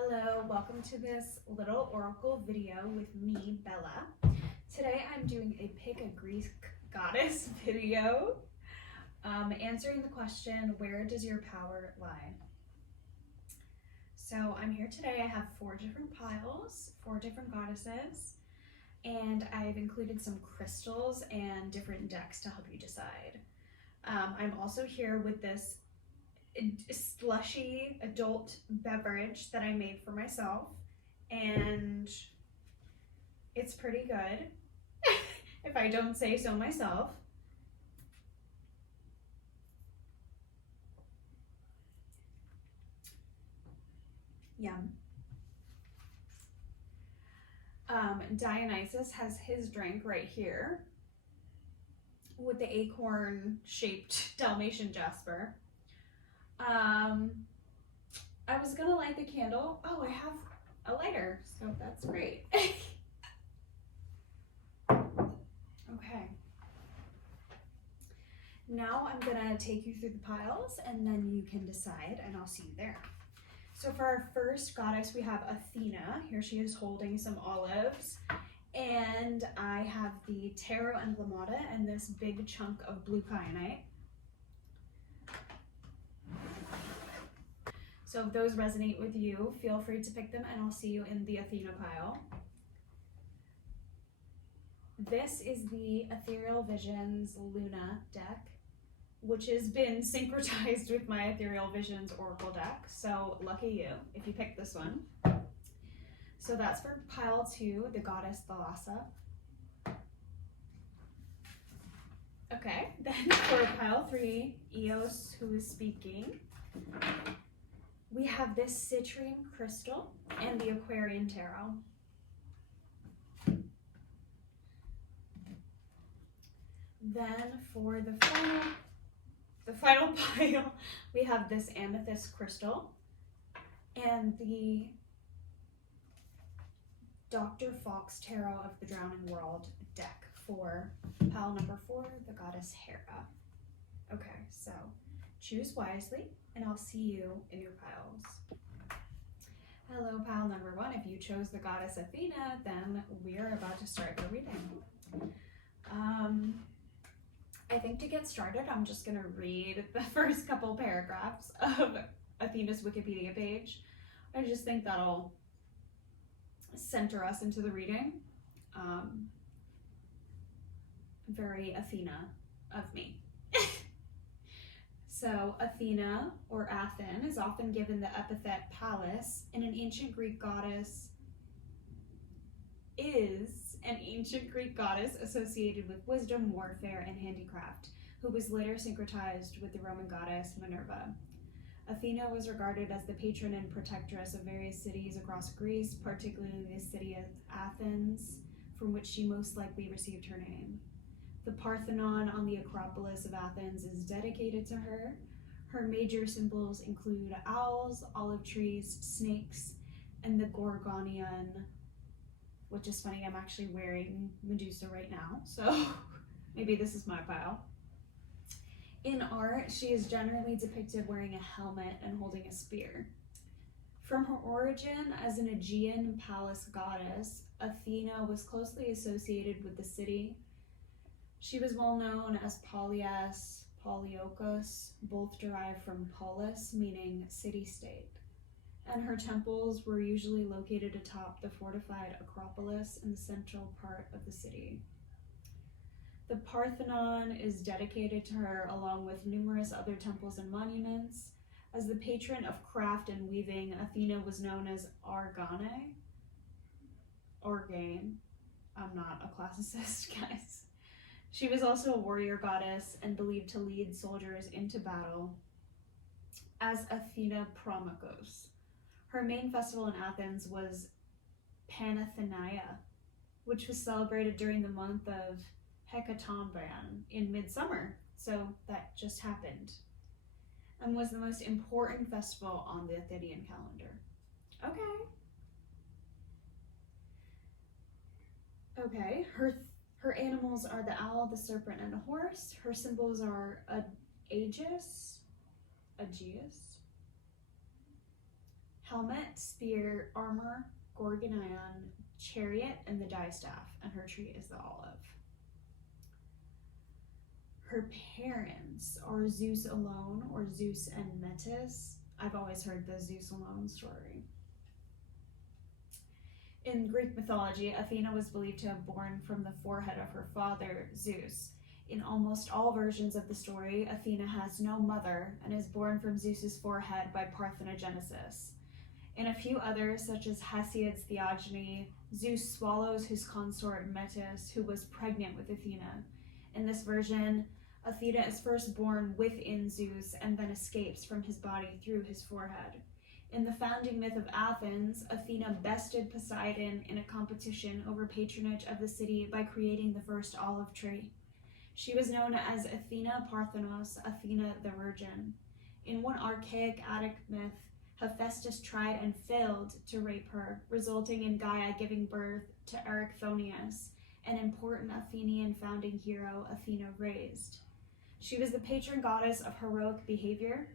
Hello, welcome to this little oracle video with me, Bella. Today I'm doing a pick a Greek goddess video, answering the question, where does your power lie? So I'm here today. I have 4 different piles, 4 different goddesses, and I've included some crystals and different decks to help you decide. I'm also here with this slushy adult beverage that I made for myself, and it's pretty good if I don't say so myself. Yum. Dionysus has his drink right here with the acorn shaped Dalmatian Jasper. I was gonna light the candle. Oh, I have a lighter, so that's great. Okay. Now I'm gonna take you through the piles and then you can decide, and I'll see you there. So for our first goddess, we have Athena. Here she is holding some olives. And I have the tarot emblemata and this big chunk of blue kyanite. So if those resonate with you, feel free to pick them and I'll see you in the Athena pile. This is the Ethereal Visions Luna deck, which has been syncretized with my Ethereal Visions Oracle deck. So lucky you if you picked this one. So that's for pile 2, the goddess Thalassa. Okay, then for pile 3, Eos, who is speaking, we have this citrine crystal and the Aquarian tarot. Then for the final pile, we have this amethyst crystal and the Dr. Fox Tarot of the Drowning World deck for pile number 4, the goddess Hera. Okay, so choose wisely and I'll see you in your piles. Hello, pile number 1. If you chose the goddess Athena, then we're about to start the reading. I think to get started, I'm just gonna read the first couple paragraphs of Athena's Wikipedia page. I just think that'll center us into the reading. Very Athena of me. So Athena, or Athen, is often given the epithet Pallas, and an ancient Greek goddess associated with wisdom, warfare, and handicraft, who was later syncretized with the Roman goddess Minerva. Athena was regarded as the patron and protectress of various cities across Greece, particularly the city of Athens, from which she most likely received her name. The Parthenon on the Acropolis of Athens is dedicated to her. Her major symbols include owls, olive trees, snakes, and the Gorgonian, which is funny, I'm actually wearing Medusa right now, so maybe this is my pile. In art, she is generally depicted wearing a helmet and holding a spear. From her origin as an Aegean palace goddess, Athena was closely associated with the city. She was well known as Polias, Poliokos, both derived from polis, meaning city-state. And her temples were usually located atop the fortified Acropolis in the central part of the city. The Parthenon is dedicated to her, along with numerous other temples and monuments. As the patron of craft and weaving, Athena was known as Argane. I'm not a classicist, guys. She was also a warrior goddess and believed to lead soldiers into battle as Athena Promachos. Her main festival in Athens was Panathenaia, which was celebrated during the month of Hecatomban in midsummer, so that just happened, and was the most important festival on the Athenian calendar. Okay, her animals are the owl, the serpent, and the horse. Her symbols are Aegeus, helmet, spear, armor, gorgonion, chariot, and the distaff, and her tree is the olive. Her parents are Zeus alone, or Zeus and Metis. I've always heard the Zeus alone story. In Greek mythology, Athena was believed to have born from the forehead of her father, Zeus. In almost all versions of the story, Athena has no mother and is born from Zeus's forehead by parthenogenesis. In a few others, such as Hesiod's Theogony, Zeus swallows his consort Metis, who was pregnant with Athena. In this version, Athena is first born within Zeus and then escapes from his body through his forehead. In the founding myth of Athens, Athena bested Poseidon in a competition over patronage of the city by creating the first olive tree. She was known as Athena Parthenos, Athena the Virgin. In one archaic Attic myth, Hephaestus tried and failed to rape her, resulting in Gaia giving birth to Erichthonius, an important Athenian founding hero Athena raised. She was the patron goddess of heroic behavior.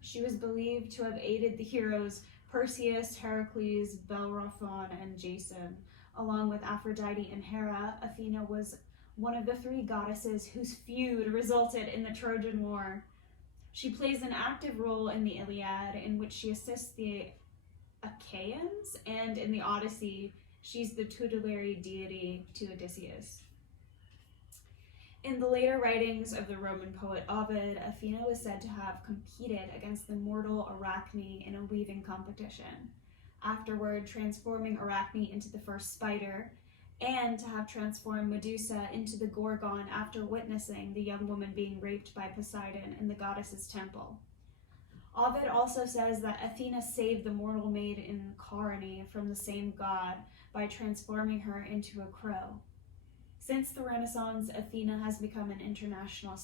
She was believed to have aided the heroes Perseus, Heracles, Bellerophon, and Jason. Along with Aphrodite and Hera, Athena was one of the three goddesses whose feud resulted in the Trojan War. She plays an active role in the Iliad, in which she assists the Achaeans, and in the Odyssey, she's the tutelary deity to Odysseus. In the later writings of the Roman poet Ovid, Athena was said to have competed against the mortal Arachne in a weaving competition, afterward transforming Arachne into the first spider, and to have transformed Medusa into the Gorgon after witnessing the young woman being raped by Poseidon in the goddess's temple. Ovid also says that Athena saved the mortal maid in Carone from the same god by transforming her into a crow. Since the Renaissance, Athena has become an international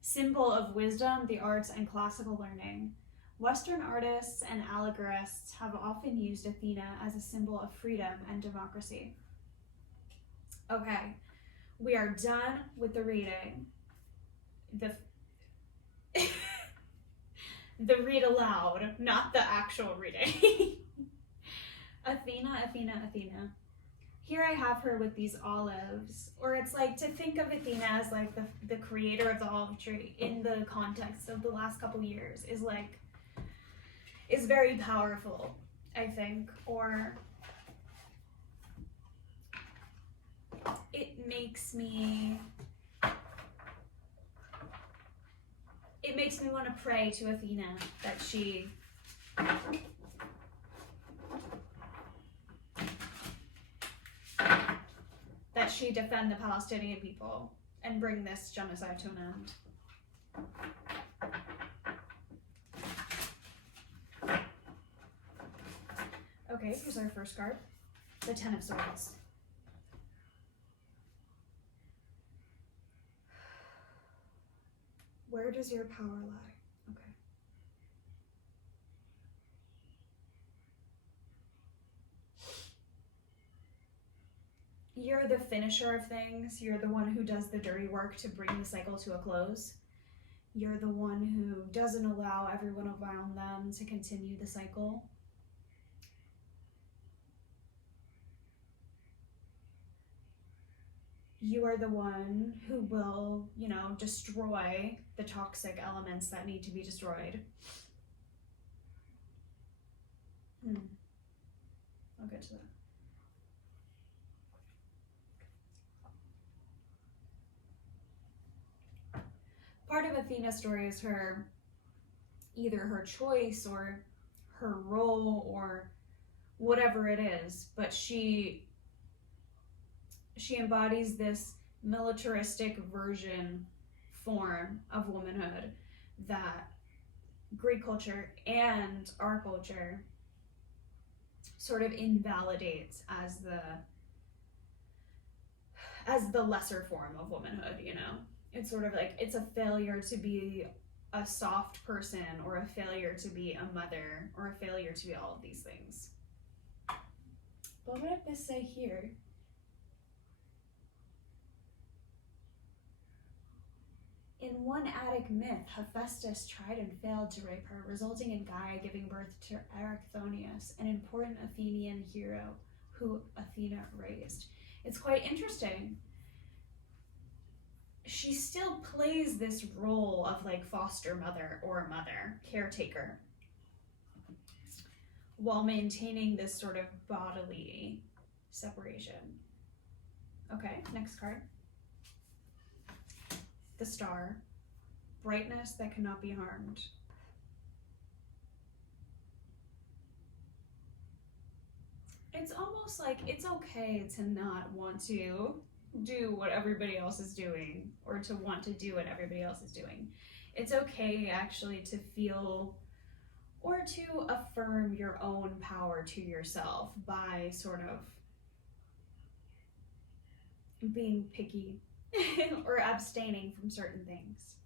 symbol of wisdom, the arts, and classical learning. Western artists and allegorists have often used Athena as a symbol of freedom and democracy. Okay, we are done with the reading. The read aloud, not the actual reading. Athena, Athena, Athena. Here I have her with these olives, or it's like to think of Athena as like the creator of the olive tree in the context of the last couple years is very powerful, I think, or it makes me want to pray to Athena that she defend the Palestinian people and bring this genocide to an end. Okay, here's our first card, the Ten of Swords. Where does your power lie? Okay. You're the finisher of things. You're the one who does the dirty work to bring the cycle to a close. You're the one who doesn't allow everyone around them to continue the cycle. You are the one who will, destroy the toxic elements that need to be destroyed. I'll get to that. Part of Athena's story is either her choice or her role or whatever it is, but she embodies this militaristic form of womanhood that Greek culture and our culture sort of invalidates as the lesser form of womanhood, It's sort of like it's a failure to be a soft person, or a failure to be a mother, or a failure to be all of these things. But what did this say here? In one Attic myth, Hephaestus tried and failed to rape her, resulting in Gaia giving birth to Erichthonius, an important Athenian hero who Athena raised. It's quite interesting. She still plays this role of like foster mother or mother, caretaker, while maintaining this sort of bodily separation. Okay, next card. The Star, brightness that cannot be harmed. It's almost like it's okay to not want to do what everybody else is doing, or to want to do what everybody else is doing. It's okay actually to feel or to affirm your own power to yourself by sort of being picky or abstaining from certain things.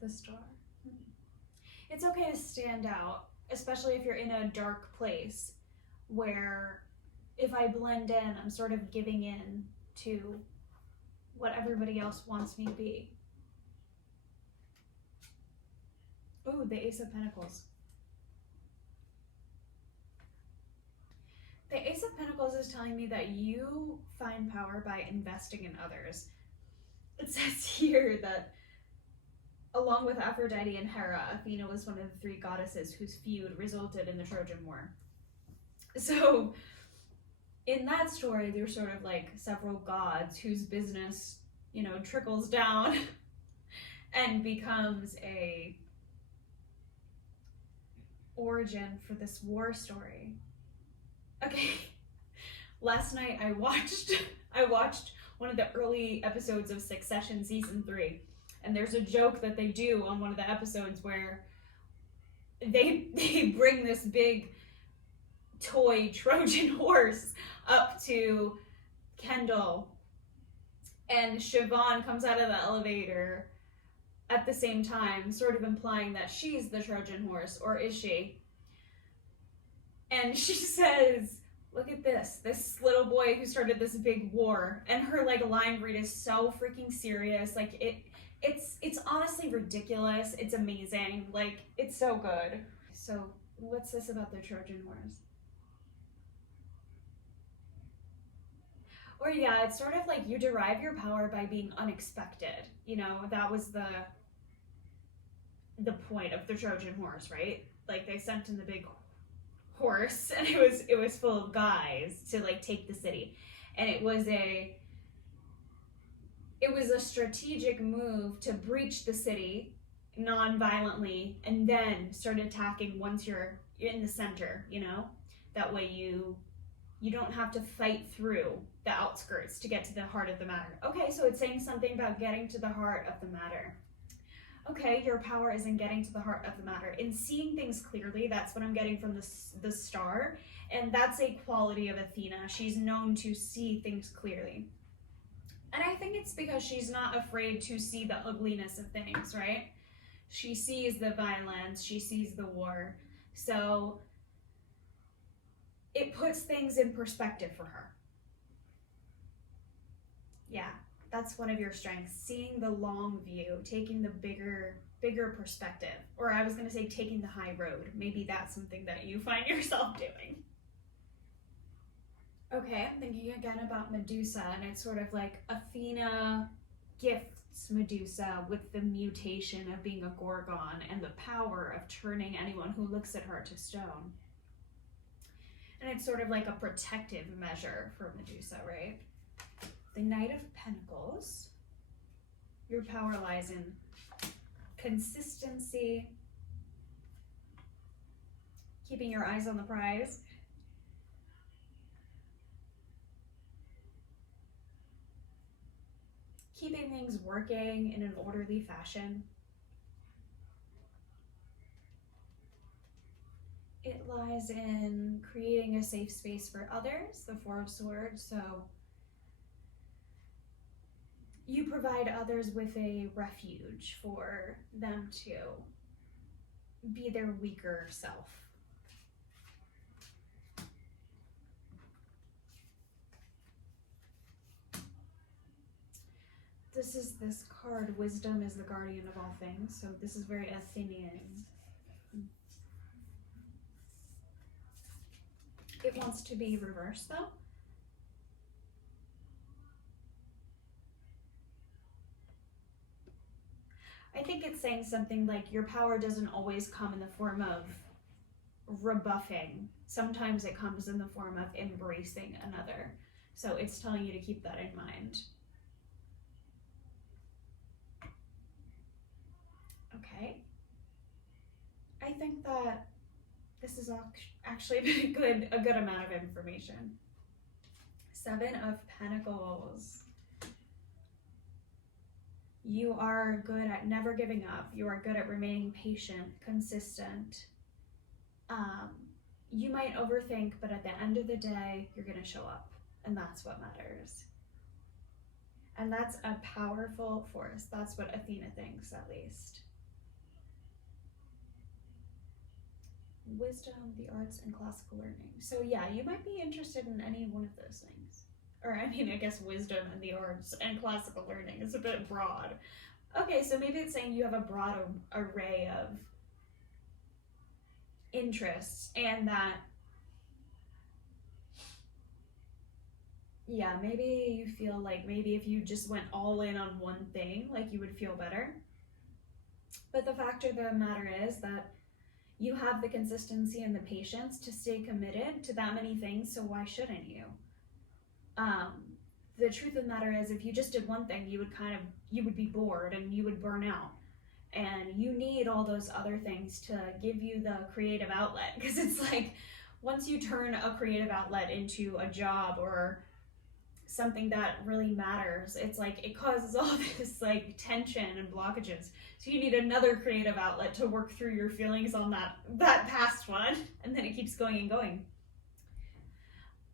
The Star. It's okay to stand out, especially if you're in a dark place where if I blend in, I'm sort of giving in to what everybody else wants me to be. Ooh, the Ace of Pentacles. The Ace of Pentacles is telling me that you find power by investing in others. It says here that along with Aphrodite and Hera, Athena was one of the 3 goddesses whose feud resulted in the Trojan War. So in that story, there's sort of like several gods whose business, you know, trickles down and becomes a origin for this war story. Okay, last night I watched one of the early episodes of Succession season 3, and there's a joke that they do on one of the episodes where they bring this big toy Trojan horse up to Kendall, and Siobhan comes out of the elevator at the same time, sort of implying that she's the Trojan horse, or is she? And she says, look at this little boy who started this big war, and her like line read is so freaking serious. Like it's honestly ridiculous. It's amazing. Like it's so good. So what's this about the Trojan horse? Or yeah, it's sort of like you derive your power by being unexpected. You know, that was the point of the Trojan horse, right? Like they sent in the big horse, and it was full of guys to like take the city, and it was a strategic move to breach the city non-violently and then start attacking once you're in the center, you know? That way you don't have to fight through the outskirts to get to the heart of the matter. Okay, so it's saying something about getting to the heart of the matter. Okay, your power is in getting to the heart of the matter, in seeing things clearly. That's what I'm getting from the Star, and that's a quality of Athena. She's known to see things clearly. And I think it's because she's not afraid to see the ugliness of things, right? She sees the violence, she sees the war, so it puts things in perspective for her. Yeah. That's one of your strengths, seeing the long view, taking the bigger perspective. Or I was going to say taking the high road. Maybe that's something that you find yourself doing. Okay, I'm thinking again about Medusa, and it's sort of like Athena gifts Medusa with the mutation of being a Gorgon and the power of turning anyone who looks at her to stone. And it's sort of like a protective measure for Medusa, right? The Knight of Pentacles. Your power lies in consistency, keeping your eyes on the prize, keeping things working in an orderly fashion. It lies in creating a safe space for others, the Four of Swords, so you provide others with a refuge for them to be their weaker self. this is this card, wisdom is the guardian of all things, so this is very Athenian. It wants to be reversed though. I think it's saying something like your power doesn't always come in the form of rebuffing. Sometimes it comes in the form of embracing another. So it's telling you to keep that in mind. Okay. I think that this is actually a good amount of information. 7 of Pentacles. You are good at never giving up. You are good at remaining patient, consistent. You might overthink, but at the end of the day, you're going to show up. And that's what matters. And that's a powerful force. That's what Athena thinks, at least. Wisdom, the arts, and classical learning. So yeah, you might be interested in any one of those things. Or I mean, I guess wisdom and the arts and classical learning is a bit broad. Okay, so maybe it's saying you have a broad array of interests, and that, yeah, maybe you feel like maybe if you just went all in on one thing, like you would feel better. But the fact of the matter is that you have the consistency and the patience to stay committed to that many things, so why shouldn't you? The truth of the matter is, if you just did one thing, you would be bored and you would burn out. And you need all those other things to give you the creative outlet. Because it's like, once you turn a creative outlet into a job or something that really matters, it's like, it causes all this like tension and blockages. So you need another creative outlet to work through your feelings on that past one. And then it keeps going and going.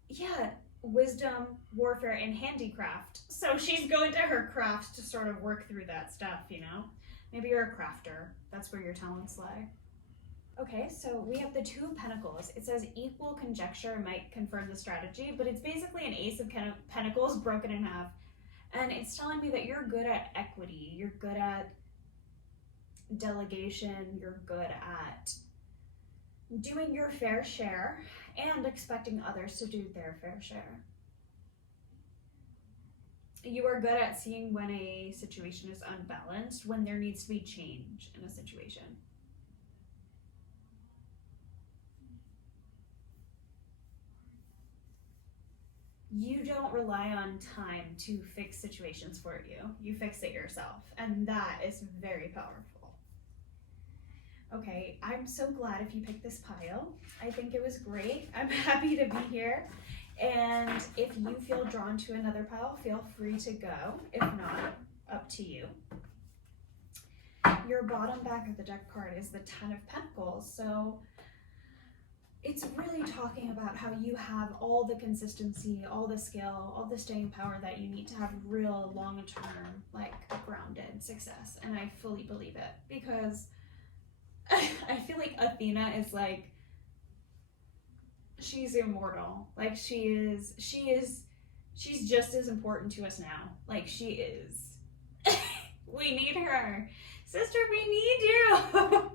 Yeah. Wisdom, warfare, and handicraft. So she's going to her craft to sort of work through that stuff, you know? Maybe you're a crafter. That's where your talents lie. Okay, so we have the 2 of Pentacles. It says equal conjecture might confirm the strategy, but it's basically an Ace of Pentacles broken in half. And it's telling me that you're good at equity. You're good at delegation. You're good at doing your fair share and expecting others to do their fair share. You are good at seeing when a situation is unbalanced, when there needs to be change in a situation. You don't rely on time to fix situations for you. You fix it yourself, and that is very powerful. Okay, I'm so glad if you picked this pile. I think it was great. I'm happy to be here. And if you feel drawn to another pile, feel free to go. If not, up to you. Your bottom back of the deck card is the 10 of Pentacles. So it's really talking about how you have all the consistency, all the skill, all the staying power that you need to have real long-term, like, grounded success. And I fully believe it, because I feel like Athena is like, she's immortal. Like she's just as important to us now. Like she is. We need her. Sister, we need you.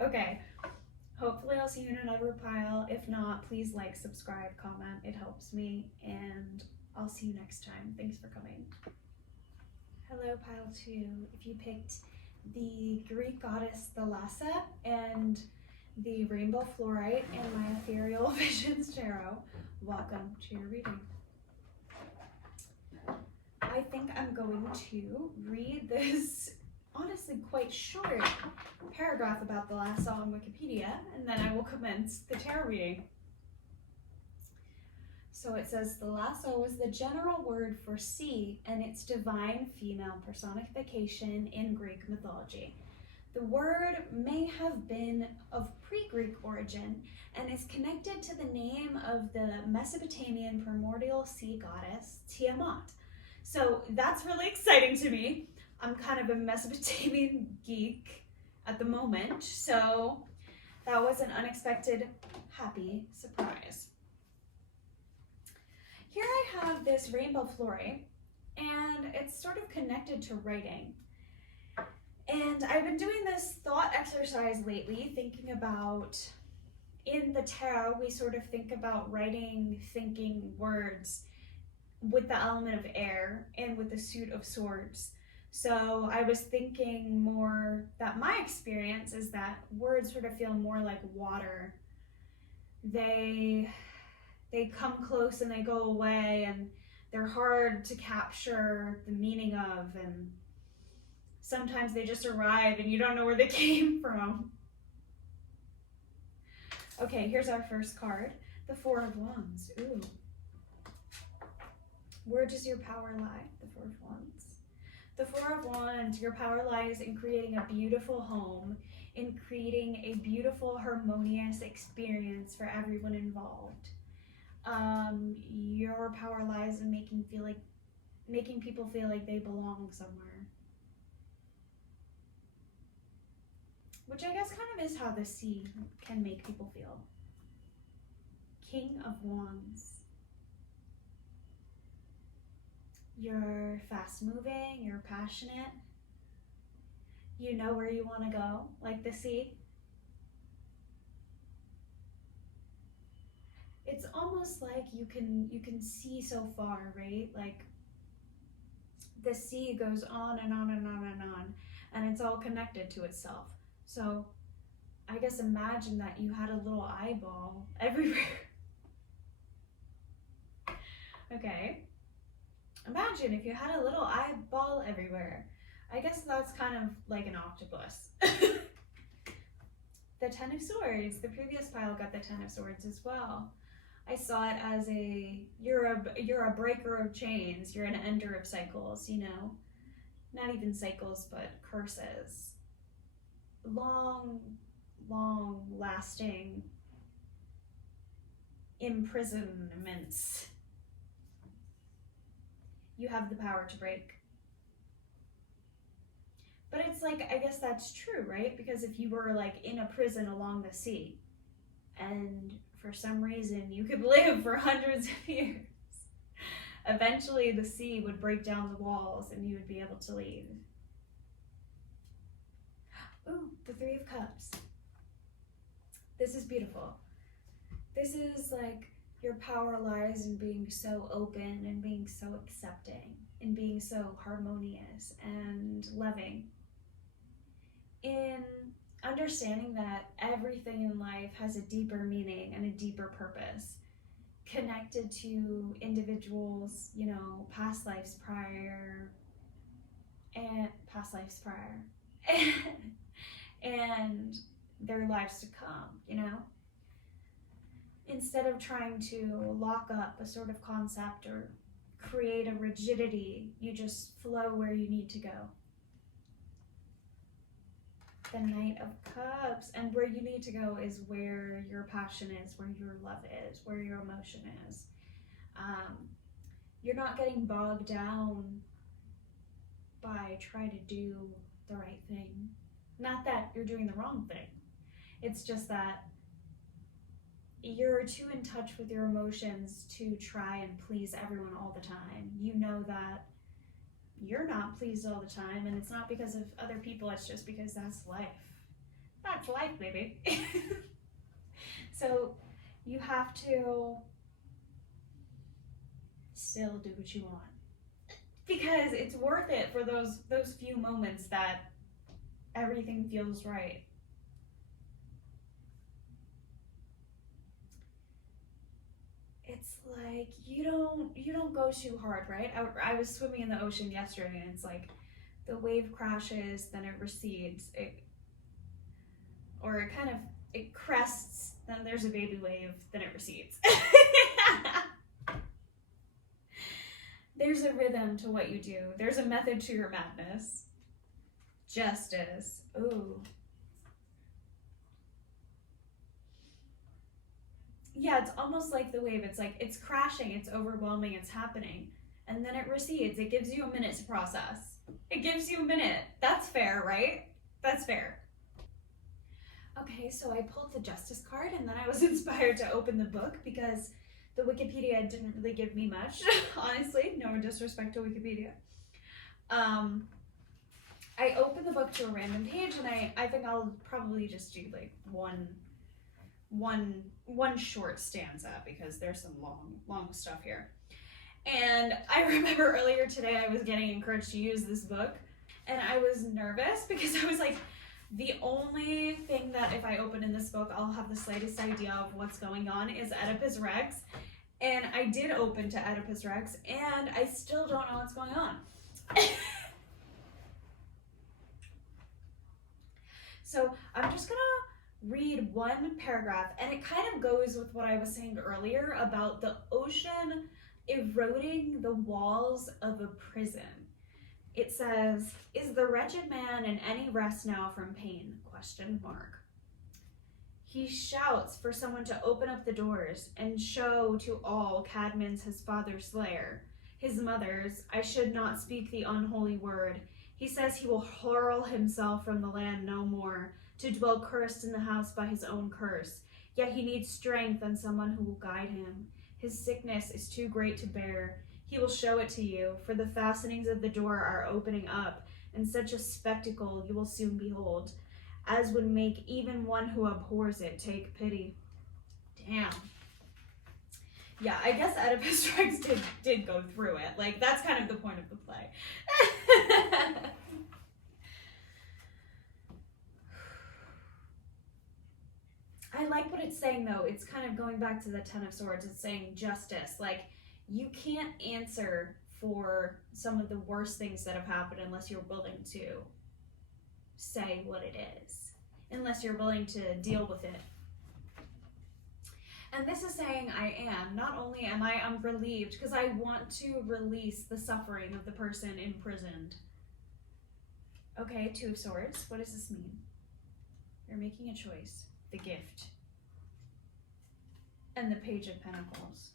Okay. Hopefully I'll see you in another pile. If not, please like, subscribe, comment. It helps me. And I'll see you next time. Thanks for coming. Hello, pile 2. If you picked the Greek goddess Thalassa and the rainbow fluorite in my ethereal visions tarot, welcome to your reading. I think I'm going to read this honestly quite short paragraph about Thalassa on Wikipedia, and then I will commence the tarot reading. So it says, Thalassa was the general word for sea and its divine female personification in Greek mythology. The word may have been of pre-Greek origin and is connected to the name of the Mesopotamian primordial sea goddess Tiamat. So that's really exciting to me. I'm kind of a Mesopotamian geek at the moment, so that was an unexpected happy surprise. Here I have this rainbow fluorite, and it's sort of connected to writing. And I've been doing this thought exercise lately, thinking about, in the tarot, we sort of think about writing, thinking words with the element of air and with the suit of swords. So I was thinking more that my experience is that words sort of feel more like water. They come close and they go away, and they're hard to capture the meaning of, and sometimes they just arrive and you don't know where they came from. Okay, here's our first card, the Four of Wands. Ooh. Where does your power lie? The Four of Wands. The Four of Wands, your power lies in creating a beautiful home, in creating a beautiful, harmonious experience for everyone involved. Your power lies in making people feel like they belong somewhere. Which I guess kind of is how the sea can make people feel. King of Wands. You're fast moving, you're passionate. You know where you want to go, like the sea. It's almost like you can see so far, right? Like the sea goes on and on and on and on, and it's all connected to itself. So I guess imagine that you had a little eyeball everywhere. Okay. Imagine if you had a little eyeball everywhere. I guess that's kind of like an octopus. The Ten of Swords. The previous pile got the Ten of Swords as well. I saw it as you're a breaker of chains. You're an ender of cycles, you know. Not even cycles, but curses. Long lasting imprisonments. You have the power to break. But it's like, I guess that's true, right? Because if you were like in a prison along the sea, and for some reason you could live for hundreds of years, eventually the sea would break down the walls and you would be able to leave. Ooh, the Three of Cups. This is beautiful. This is like, your power lies in being so open and being so accepting and being so harmonious and loving. In understanding that everything in life has a deeper meaning and a deeper purpose, connected to individuals, you know, past lives prior, and their lives to come, you know? Instead of trying to lock up a sort of concept or create a rigidity, you just flow where you need to go. The Knight of Cups, and where you need to go is where your passion is, where your love is, where your emotion is. You're not getting bogged down by trying to do the right thing. Not that you're doing the wrong thing. It's just that you're too in touch with your emotions to try and please everyone all the time. You know that you're not pleased all the time, and it's not because of other people, it's just because that's life. That's life, baby. So you have to still do what you want, because it's worth it for those few moments that everything feels right. It's like you don't go too hard, right? I was swimming in the ocean yesterday, and it's like the wave crashes, then it recedes, it crests, then there's a baby wave, then it recedes. There's a rhythm to what you do. There's a method to your madness. Justice. Ooh. Yeah, it's almost like the wave. It's like it's crashing, it's overwhelming, it's happening, and then it recedes. It gives you a minute to process. It gives you a minute. That's fair, right? That's fair. Okay, so I pulled the Justice card, and then I was inspired to open the book because The Wikipedia didn't really give me much, honestly. No disrespect to Wikipedia. I opened the book to a random page, and I think I'll probably just do like one short stanza because there's some long stuff here. And I remember earlier today I was getting encouraged to use this book, and I was nervous because I was like, the only thing that if I open in this book I'll have the slightest idea of what's going on is Oedipus Rex. And I did open to Oedipus Rex, and I still don't know what's going on. So I'm just gonna read one paragraph, and it kind of goes with what I was saying earlier about the ocean eroding the walls of a prison. It says, "Is the wretched man in any rest now from pain? ? He shouts for someone to open up the doors and show to all Cadmon's his father's slayer, his mother's. I should not speak the unholy word. He says he will hurl himself from the land no more, to dwell cursed in the house by his own curse. Yet he needs strength and someone who will guide him. His sickness is too great to bear. He will show it to you, for the fastenings of the door are opening up, and such a spectacle you will soon behold, as would make even one who abhors it take pity." Damn. Yeah, I guess Oedipus Rex did go through it. Like, that's kind of the point of the play. I like what it's saying, though. It's kind of going back to the Ten of Swords. It's saying justice. Like, you can't answer for some of the worst things that have happened unless you're willing to say what it is, unless you're willing to deal with it. And this is saying I am. Not only am I relieved, because I want to release the suffering of the person imprisoned. Okay, Two of Swords. What does this mean? You're making a choice. The gift. And the Page of Pentacles.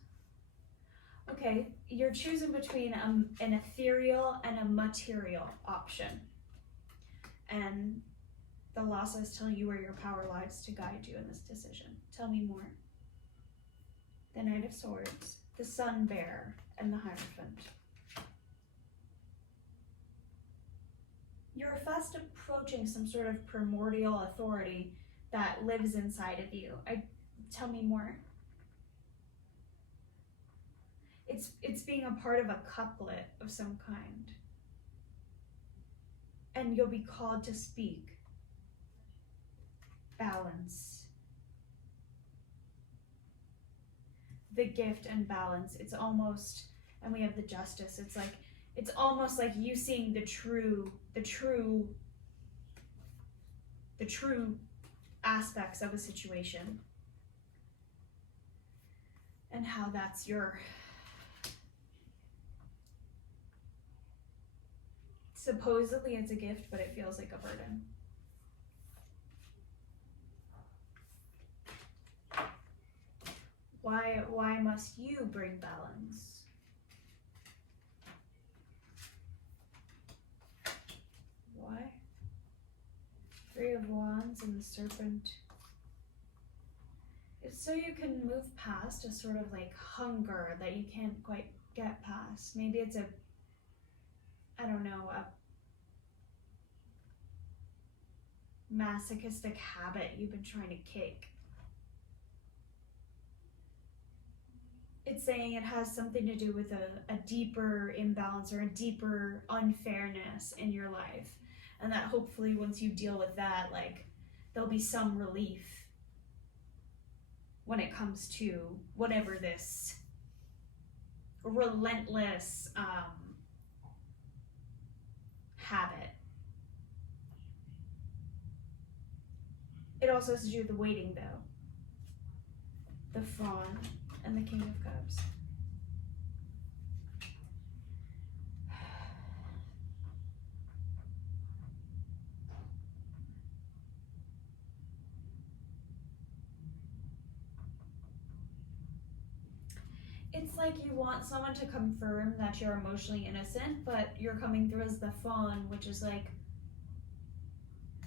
Okay, you're choosing between an ethereal and a material option. And Thalassa is telling you where your power lies to guide you in this decision. Tell me more. The Knight of Swords, the Sun Bearer, and the Hierophant. You're fast approaching some sort of primordial authority that lives inside of you. Tell me more. It's being a part of a couplet of some kind. And you'll be called to speak. Balance. The gift and balance. It's almost, and we have the justice. It's almost like you seeing the true aspects of a situation. And how that's your, supposedly it's a gift, but it feels like a burden. Why must you bring balance? Why? Three of Wands and the Serpent. It's so you can move past a sort of like hunger that you can't quite get past. Maybe it's a masochistic habit you've been trying to kick. It's saying it has something to do with a deeper imbalance or a deeper unfairness in your life. And that hopefully once you deal with that, like, there'll be some relief when it comes to whatever this relentless habit. It also has to do with the waiting, though. The Fawn and the King of Cups. It's like you want someone to confirm that you're emotionally innocent, but you're coming through as the Fawn, which is like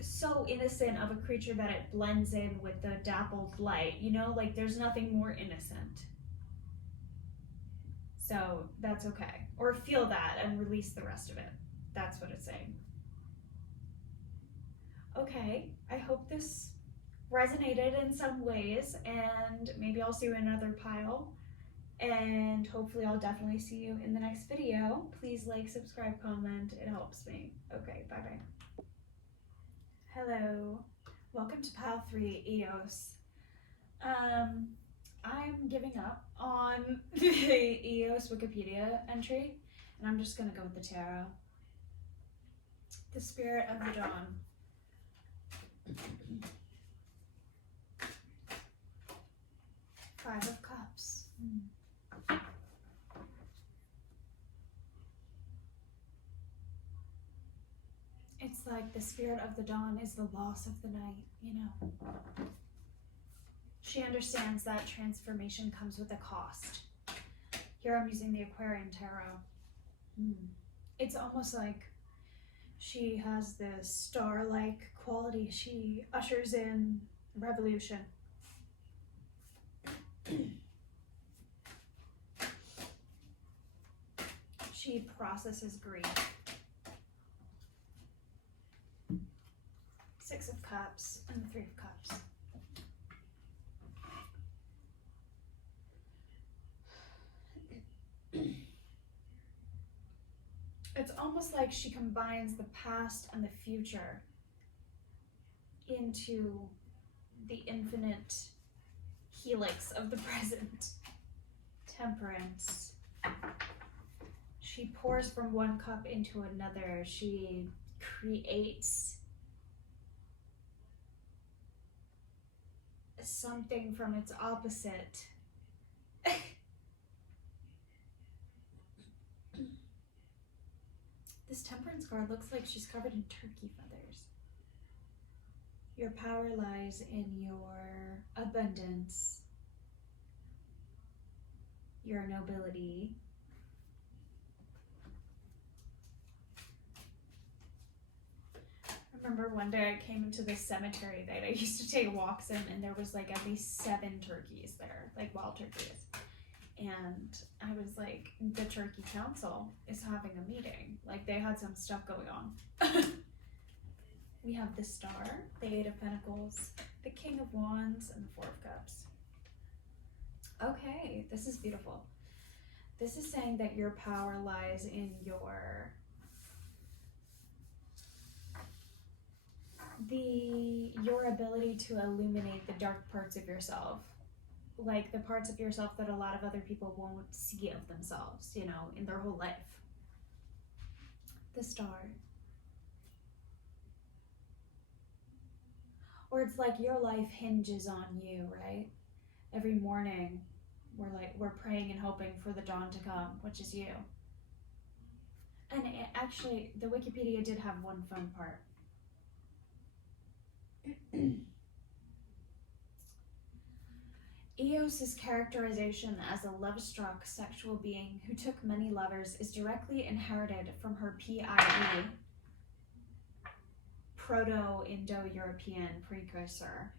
so innocent of a creature that it blends in with the dappled light, you know, like there's nothing more innocent. So that's okay. Or feel that and release the rest of it. That's what it's saying. Okay, I hope this resonated in some ways, and maybe I'll see you in another pile. And hopefully I'll definitely see you in the next video. Please like, subscribe, comment. It helps me. Okay, bye-bye. Hello. Welcome to pile 3, Eos. I'm giving up on the Eos Wikipedia entry, and I'm just gonna go with the tarot. The Spirit of the Dawn. Five of Cups. It's like the Spirit of the Dawn is the loss of the night, you know. She understands that transformation comes with a cost. Here I'm using the Aquarian Tarot. It's almost like she has this star-like quality. She ushers in revolution. She processes grief. 6 of Cups and the 3 of Cups. It's almost like she combines the past and the future into the infinite helix of the present. Temperance. She pours from one cup into another. She creates something from its opposite. This Temperance card looks like she's covered in turkey feathers. Your power lies in your abundance, your nobility. I remember one day I came into this cemetery that I used to take walks in, and there was like at least 7 turkeys there, like wild turkeys. And I was like, the Turkey Council is having a meeting. Like, they had some stuff going on. We have the Star, the 8 of Pentacles, the King of Wands, and the 4 of Cups. Okay, this is beautiful. This is saying that your power lies in your ability to illuminate the dark parts of yourself. Like the parts of yourself that a lot of other people won't see of themselves, you know, in their whole life. The Star. Or it's like your life hinges on you, right? Every morning, we're praying and hoping for the dawn to come, which is you. And actually, the Wikipedia did have one fun part. Eos's characterization as a love-struck sexual being who took many lovers is directly inherited from her PIE, Proto-Indo-European precursor.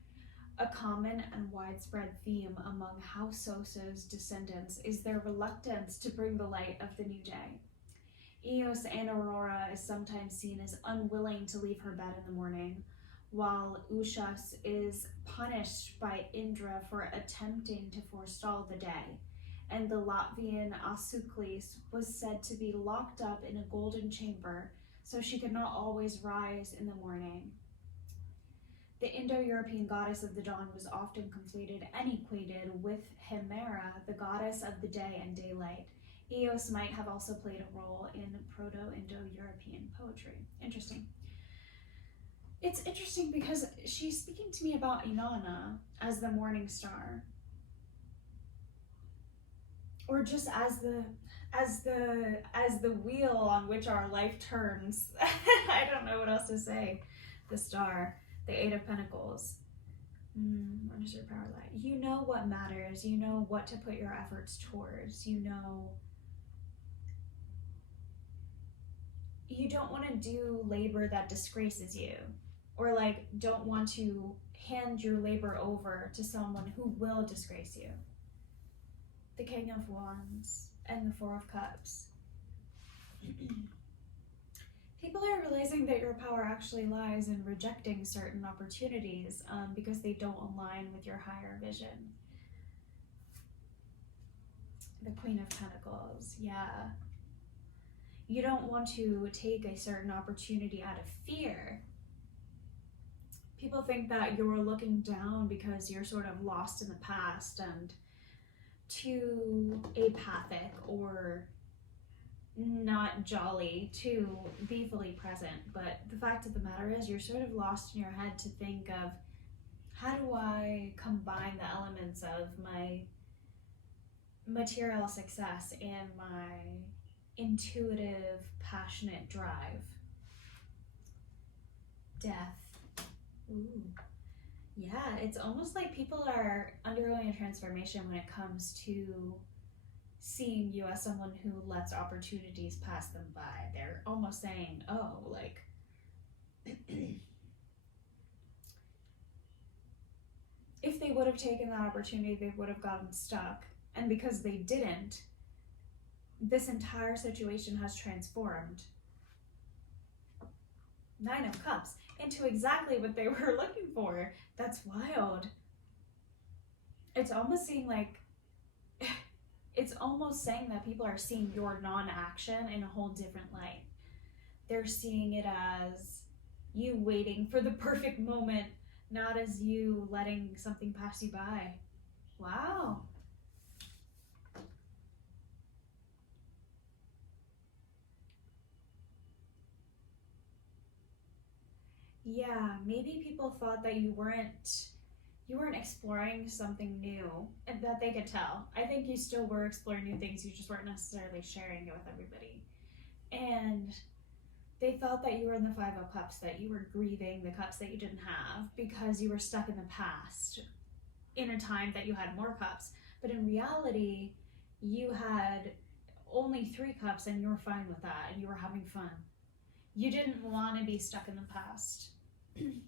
A common and widespread theme among House Sosa's descendants is their reluctance to bring the light of the new day. Eos and Aurora is sometimes seen as unwilling to leave her bed in the morning, while Ushas is punished by Indra for attempting to forestall the day, and the Latvian Asuklis was said to be locked up in a golden chamber so she could not always rise in the morning. The Indo-European goddess of the dawn was often conflated and equated with Hera, the goddess of the day and daylight. Eos might have also played a role in Proto-Indo-European poetry. Interesting. It's interesting because she's speaking to me about Inanna as the morning star, or just as the wheel on which our life turns. I don't know what else to say. The Star, the 8 of Pentacles. Where does your power lie? You know what matters. You know what to put your efforts towards. You know. You don't want to do labor that disgraces you. Or like, don't want to hand your labor over to someone who will disgrace you. The King of Wands and the Four of Cups. People are realizing that your power actually lies in rejecting certain opportunities because they don't align with your higher vision. The Queen of Pentacles, yeah. You don't want to take a certain opportunity out of fear. People think that you're looking down because you're sort of lost in the past and too apathic or not jolly to be fully present. But the fact of the matter is you're sort of lost in your head to think of, how do I combine the elements of my material success and my intuitive, passionate drive? Death. Ooh. Yeah, it's almost like people are undergoing a transformation when it comes to seeing you as someone who lets opportunities pass them by. They're almost saying, oh, like, if they would have taken that opportunity, they would have gotten stuck. And because they didn't, this entire situation has transformed. Nine of Cups into exactly what they were looking for. That's wild. It's almost seeing like, it's almost saying that people are seeing your non-action in a whole different light. They're seeing it as you waiting for the perfect moment, not as you letting something pass you by. Wow. Yeah, maybe people thought that you weren't exploring something new, and that they could tell. I think you still were exploring new things, you just weren't necessarily sharing it with everybody. And they thought that you were in the Five of Cups, that you were grieving the cups that you didn't have because you were stuck in the past in a time that you had more cups. But in reality, you had only 3 cups and you were fine with that and you were having fun. You didn't want to be stuck in the past.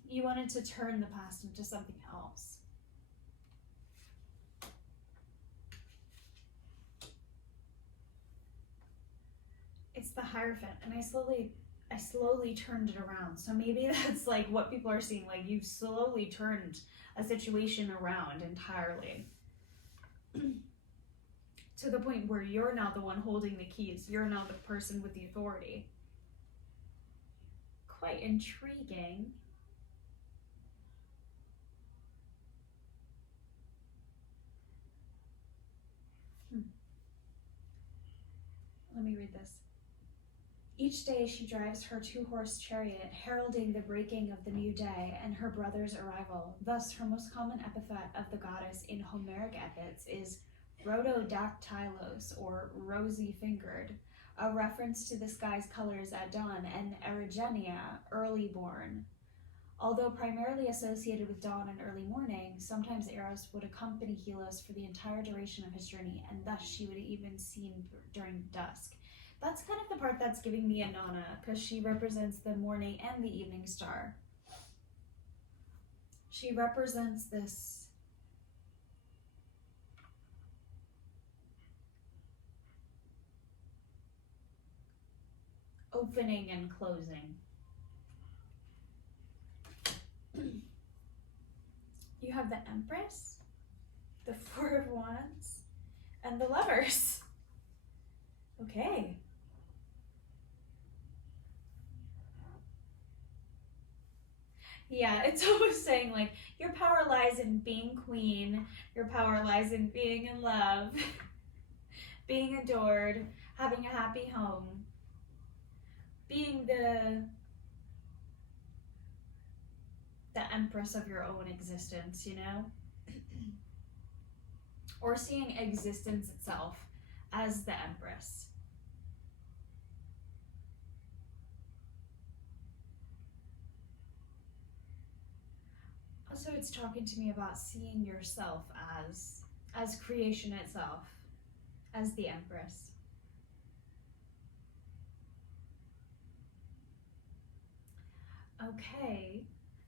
You wanted to turn the past into something else. It's the Hierophant, and I slowly turned it around. So maybe that's like what people are seeing, like you've slowly turned a situation around entirely. To the point where you're now the one holding the keys. You're now the person with the authority. Quite intriguing. Let me read this. Each day she drives her 2-horse chariot, heralding the breaking of the new day and her brother's arrival. Thus, her most common epithet of the goddess in Homeric epics is rhododactylos, or rosy-fingered, a reference to the sky's colors at dawn, and Erigenia, early born. Although primarily associated with dawn and early morning, sometimes Eros would accompany Helios for the entire duration of his journey, and thus she would even seen during dusk. That's kind of the part that's giving me a Nana, because she represents the morning and the evening star. She represents this opening and closing. You have the Empress, the Four of Wands, and the Lovers. Okay. Yeah, it's almost saying like your power lies in being queen, your power lies in being in love, being adored, having a happy home, being the empress of your own existence, you know? Or seeing existence itself as the empress. Also, it's talking to me about seeing yourself as creation itself, as the empress. Okay,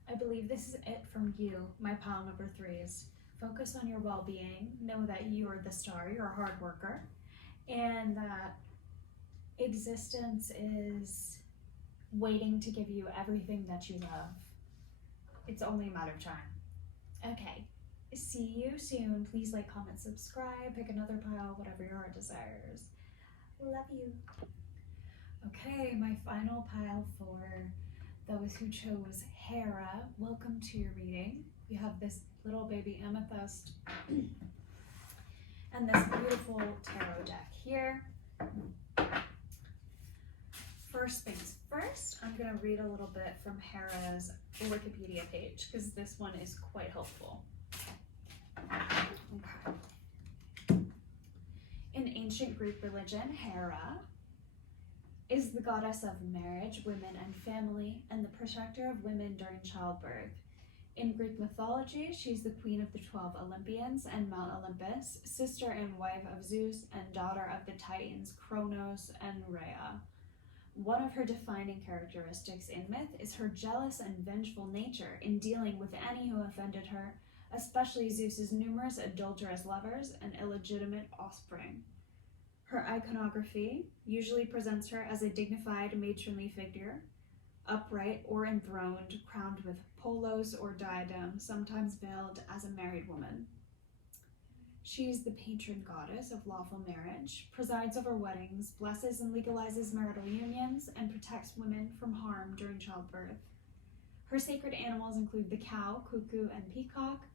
I believe this is it from you, my pile number 3s. Focus on your well-being. Know that you are the star, you're a hard worker, and that existence is waiting to give you everything that you love. It's only a matter of time. Okay, see you soon. Please like, comment, subscribe, pick another pile, whatever your heart desires. Love you. Okay, my final pile for those who chose Hera. Welcome to your reading. We have this little baby amethyst and this beautiful tarot deck here. First things first, I'm going to read a little bit from Hera's Wikipedia page because this one is quite helpful. Okay. In ancient Greek religion, Hera is the goddess of marriage, women, and family, and the protector of women during childbirth. In Greek mythology, she's the queen of the 12 Olympians and Mount Olympus, sister and wife of Zeus, and daughter of the Titans Kronos and Rhea. One of her defining characteristics in myth is her jealous and vengeful nature in dealing with any who offended her, especially Zeus's numerous adulterous lovers and illegitimate offspring. Her iconography usually presents her as a dignified matronly figure, upright or enthroned, crowned with polos or diadem, sometimes veiled as a married woman. She is the patron goddess of lawful marriage, presides over weddings, blesses and legalizes marital unions, and protects women from harm during childbirth. Her sacred animals include the cow, cuckoo, and peacock.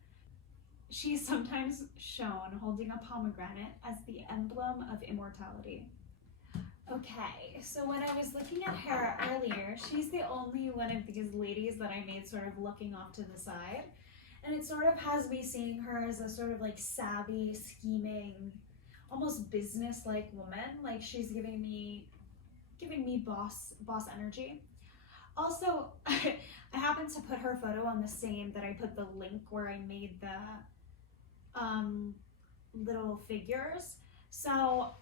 She is sometimes shown holding a pomegranate as the emblem of immortality. Okay, so when I was looking at Hera earlier, she's the only one of these ladies that I made sort of looking off to the side. And it sort of has me seeing her as a sort of like savvy, scheming, almost business-like woman. Like she's giving me boss energy. Also, I happened to put her photo on the same that I put the link where I made the little figures. So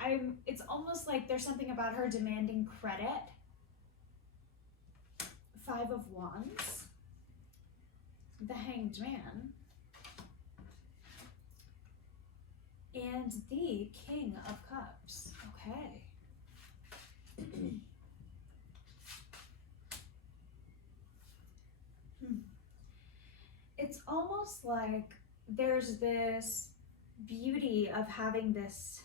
it's almost like there's something about her demanding credit. 5 of Wands. The Hanged Man, and the King of Cups. Okay. It's almost like there's this beauty of having this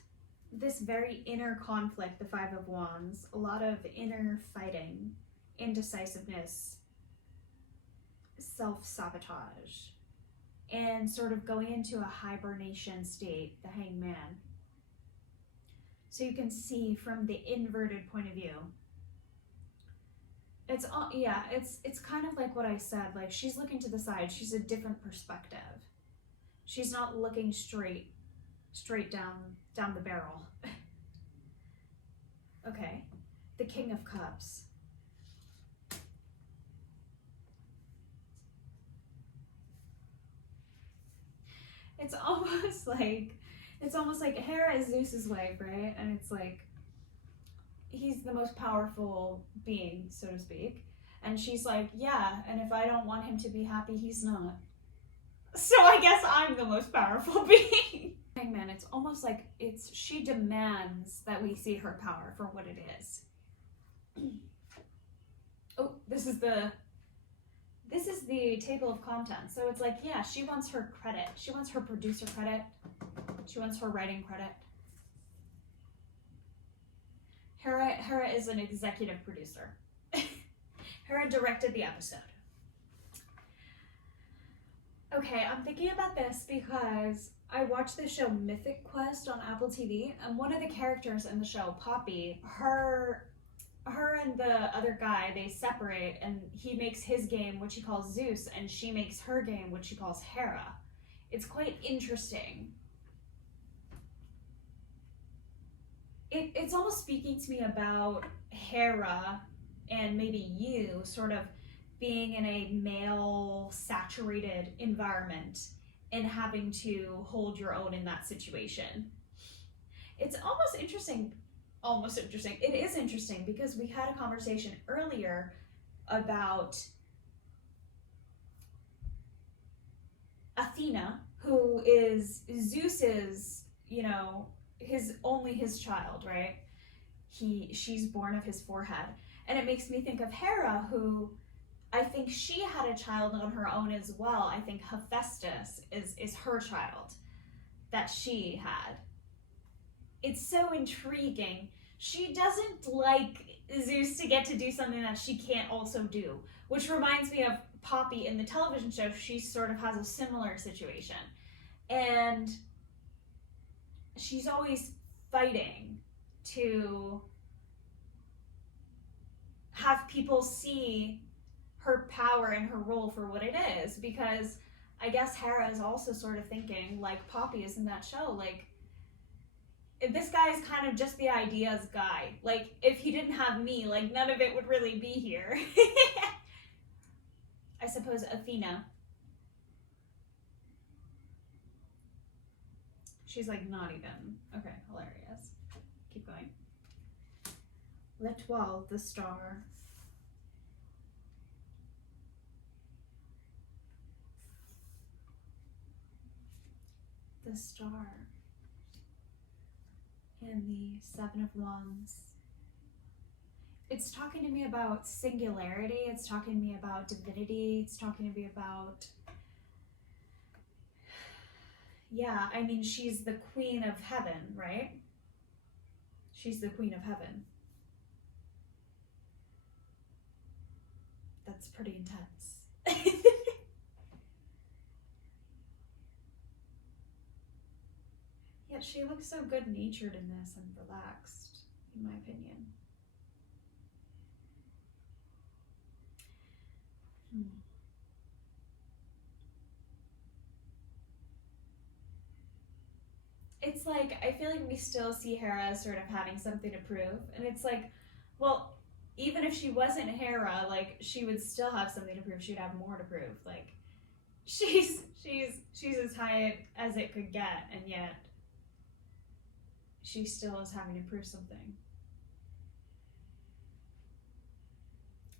very inner conflict, the 5 of Wands, a lot of inner fighting, indecisiveness, self-sabotage, and sort of going into a hibernation state, the Hanged Man. So you can see from the inverted point of view. It's kind of like what I said, like she's looking to the side, she's a different perspective. She's not looking straight down the barrel. Okay, the King of Cups. It's almost like Hera is Zeus's wife, right? And it's like he's the most powerful being, so to speak. And she's like, yeah, and if I don't want him to be happy, he's not. So I guess I'm the most powerful being. Man, it's almost like she demands that we see her power for what it is. Oh, this is the table of contents. So it's like, yeah, she wants her credit. She wants her producer credit. She wants her writing credit. Hera is an executive producer. Hera directed the episode. Okay, I'm thinking about this because I watched the show Mythic Quest on Apple TV, and one of the characters in the show, Poppy, her and the other guy, they separate, and he makes his game, which he calls Zeus, and she makes her game, which she calls Hera. It's quite interesting. It's almost speaking to me about Hera and maybe you sort of being in a male-saturated environment and having to hold your own in that situation. It's almost interesting. It is interesting because we had a conversation earlier about Athena, who is Zeus's, his child, right? She's born of his forehead. And it makes me think of Hera, who I think she had a child on her own as well. I think Hephaestus is her child that she had. It's so intriguing. She doesn't like Zeus to get to do something that she can't also do, which reminds me of Poppy in the television show. She sort of has a similar situation. And she's always fighting to have people see her power and her role for what it is, because I guess Hera is also sort of thinking, like Poppy is in that show, like, this guy is kind of just the ideas guy. Like, if he didn't have me, like, none of it would really be here. I suppose Athena. She's like, not even. Okay, hilarious. Keep going. L'Etoile, the star. The star. And the Seven of Wands. It's talking to me about singularity. It's talking to me about divinity. It's talking to me about... Yeah, I mean, she's the queen of heaven, right? She's the queen of heaven. That's pretty intense. Yet she looks so good-natured in this and relaxed, in my opinion. It's like, I feel like we still see Hera as sort of having something to prove. And it's like, well, even if she wasn't Hera, like, she would still have something to prove. She would have more to prove. Like, she's as high as it could get, and yet she still is having to prove something.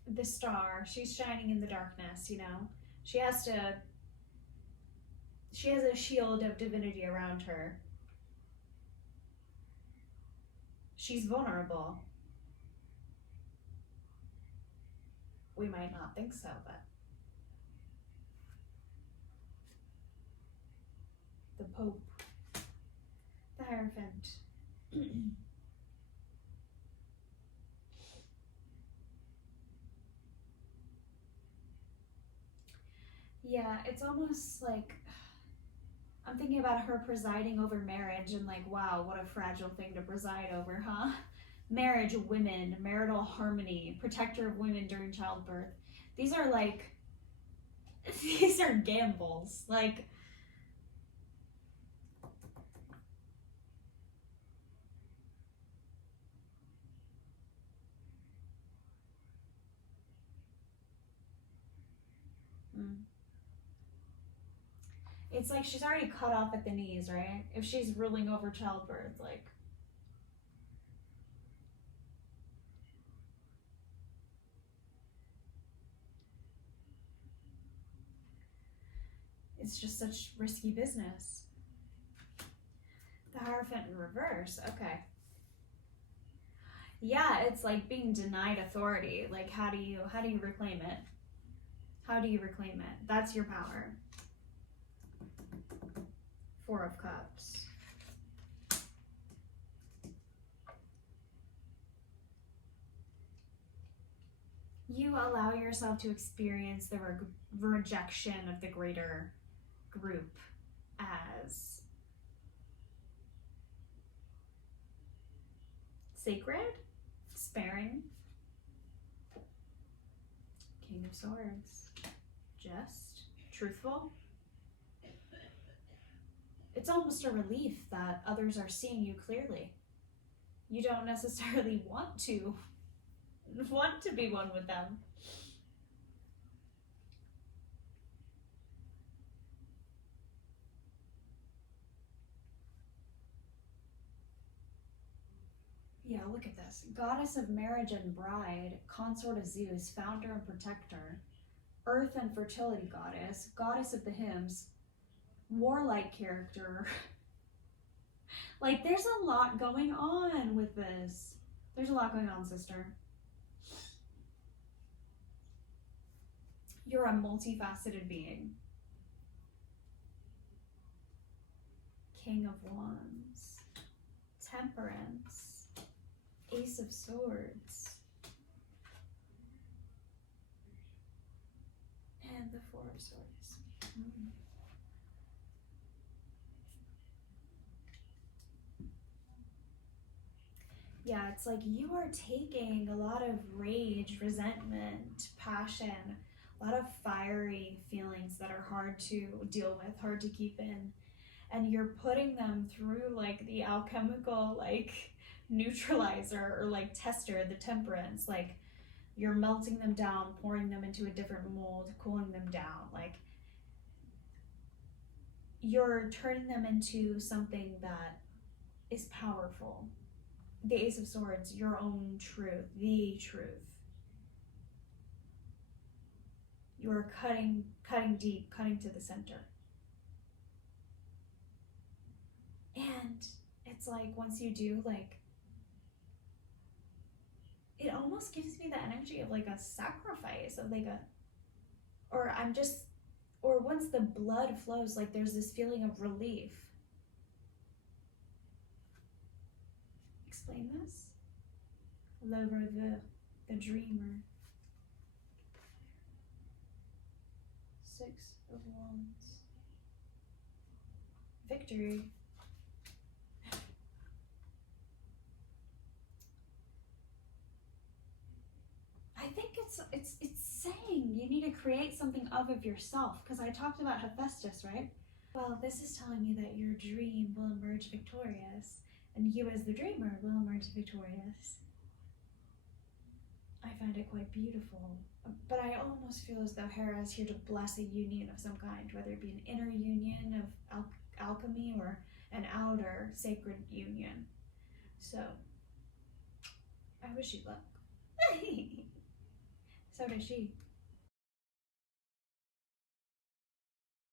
The star, she's shining in the darkness, you know? She has a shield of divinity around her. She's vulnerable. We might not think so, but the Pope, the Hierophant. Yeah, it's almost like I'm thinking about her presiding over marriage and like, wow, what a fragile thing to preside over, huh? Marriage, women, marital harmony, protector of women during childbirth. These are like, these are gambles. Like, it's like she's already cut off at the knees, right? If she's ruling over childbirth, like. It's just such risky business. The Hierophant in reverse, okay. Yeah, it's like being denied authority. Like, how do you reclaim it? How do you reclaim it? That's your power. Four of Cups. You allow yourself to experience the rejection of the greater group as sacred, sparing. King of Swords. Just, truthful. It's almost a relief that others are seeing you clearly. You don't necessarily want to be one with them. Yeah, look at this. Goddess of marriage and bride, consort of Zeus, founder and protector, earth and fertility goddess, goddess of the hymns, warlike character, Like, there's a lot going on with this. There's a lot going on, sister. You're a multifaceted being. King of Wands, Temperance, Ace of Swords, and the Four of Swords. Yeah, it's like you are taking a lot of rage, resentment, passion, a lot of fiery feelings that are hard to deal with, hard to keep in, and you're putting them through like the alchemical like neutralizer or like tester, the temperance. Like, you're melting them down, pouring them into a different mold, cooling them down. Like, you're turning them into something that is powerful. The Ace of Swords, your own truth, the truth. You are cutting deep, cutting to the center. And it's like, once you do, like, it almost gives me the energy of like a sacrifice, of like or once the blood flows, like there's this feeling of relief. Explain this? L'oeuvre, the dreamer. Six of Wands. Victory. I think it's saying you need to create something of yourself, because I talked about Hephaestus, right? Well, this is telling me that your dream will emerge victorious, and you as the dreamer will emerge victorious. I find it quite beautiful, but I almost feel as though Hera is here to bless a union of some kind, whether it be an inner union of alchemy or an outer sacred union. So, I wish you luck. So does she.